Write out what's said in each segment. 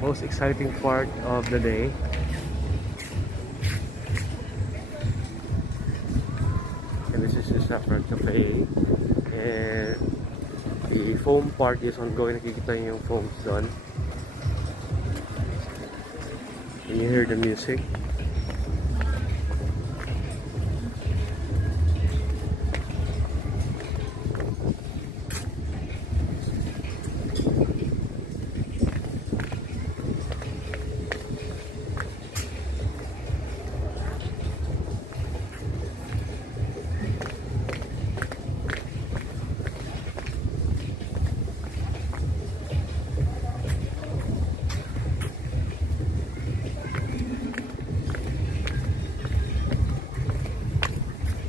Most exciting part of the day. And this is the Saffron Cafe. And the foam part is ongoing. Nakikita niyo yung foams doon. Can you hear the music?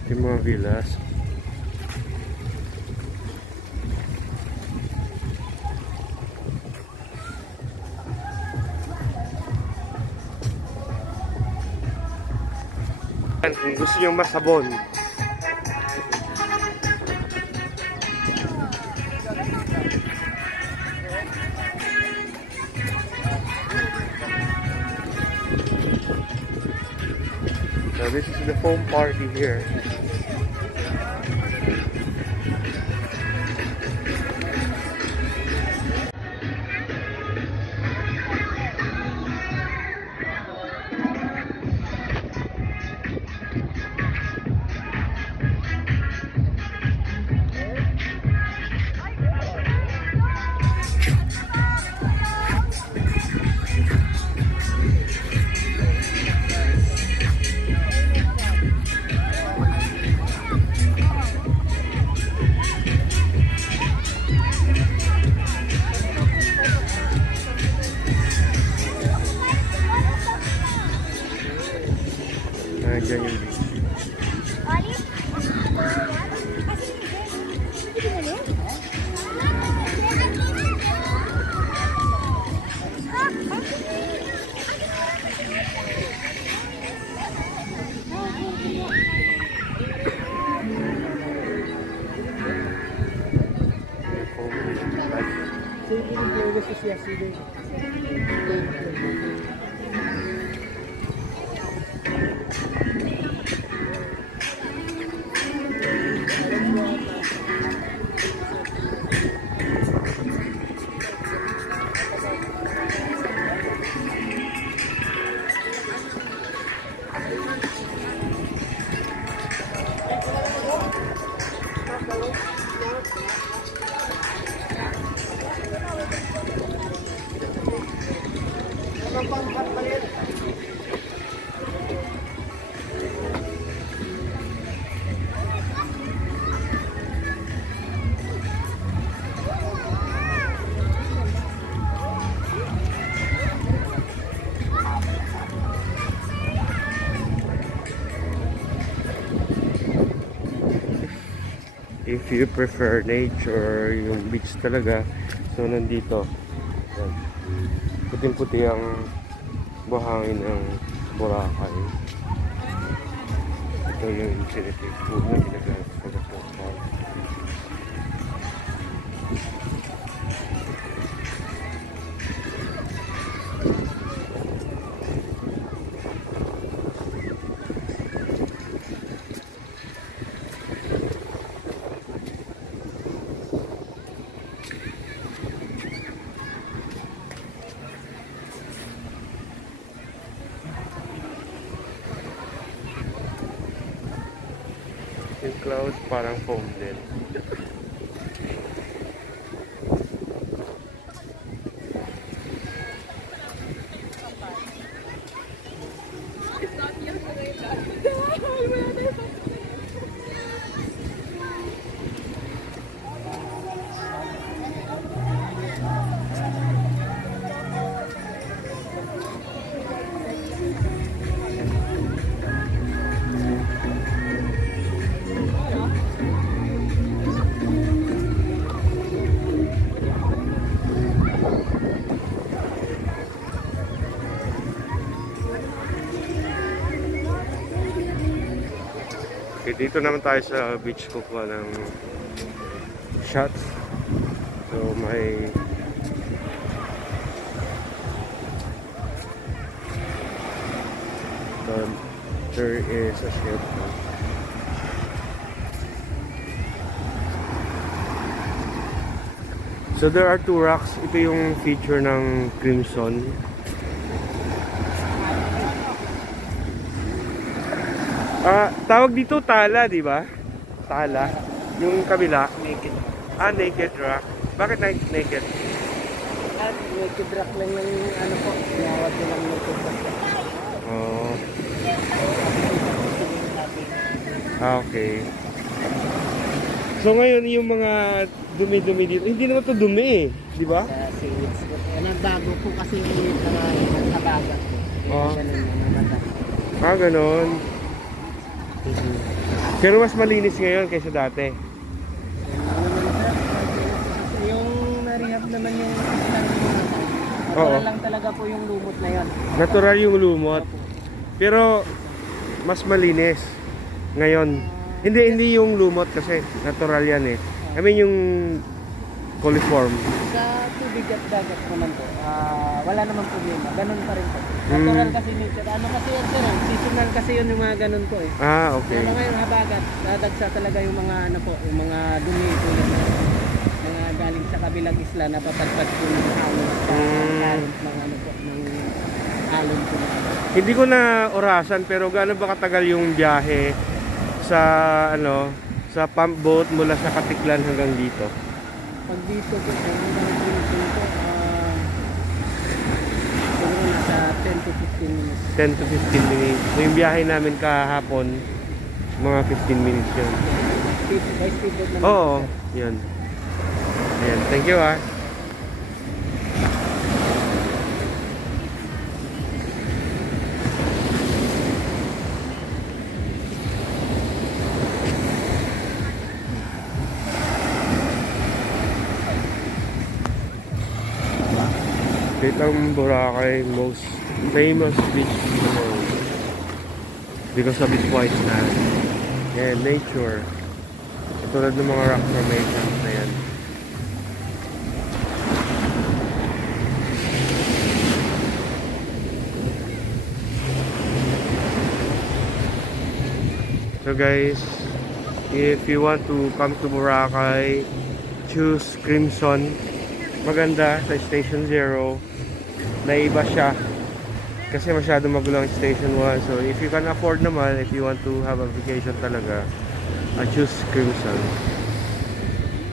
Yung mga villas. Kung gusto nyo masabon, so this is the foam party here. Nandiyan yung beach. If you prefer nature, yung beach talaga, so nandito puting-puti ang buhangin ng Boracay. Ito yung infinity pool na ginagamit sa Boracay. Yung clouds parang foam din. Okay, dito naman tayo sa beach, kukuha ng shots. So may there is a ship. So there are 2 rocks. Ito yung feature ng Crimson. Tawag dito Tala, di ba? Tala. Yung kabila. Naked. Naked rock. Bakit naked? Naked rock lang yung ano po. Tinawag ko lang naked rock. Oh. Okay. So ngayon yung mga dumi-dumi dito, hindi naman to dumi eh, di ba? Seaweeds po. Bago po kasi yung nagkabagat. Oh. Ganun na namata. Ganon. Pero mas malinis ngayon kaysa dati. Yung na-rehab naman yung Oo. natural lang talaga po yung lumot na yun. Natural yung lumot. Pero mas malinis ngayon. Hindi yung lumot kasi natural yan eh. I mean yung coliform. Sa tubig at dagat naman po, wala naman problema. Ganun pa rin po. Natural kasi nature. Ano kasi yun sir? Seasonal kasi yun yung mga ganun po eh. Okay. Ano ngayon habagat, dadagsa talaga yung mga ano po, yung mga dumi po yung mga galing sa kabilang isla na papadpad po ng alon sa current ng ano po, ng alon po. Hindi ko na orasan pero gaano ba katagal yung biyahe sa sa pump boat mula sa Katiklan hanggang dito? Pag dito po, hanggang dito po, siguro nasa 10 to 15 minutes. 10 to 15 minutes. So yung biyahe namin kahapon, mga 15 minutes yun. By speedboat naman. Oo, yun. Ayan, thank you ah. Ito ang Boracay most famous beach in the world because of its white sand and nature. Tulad ng mga rock formations na yan. So guys, if you want to come to Boracay, choose Crimson. Maganda sa Station 0. Naiba siya kasi masyado magulo ang Station 1. So if you can afford naman, if you want to have a vacation talaga, choose Crimson.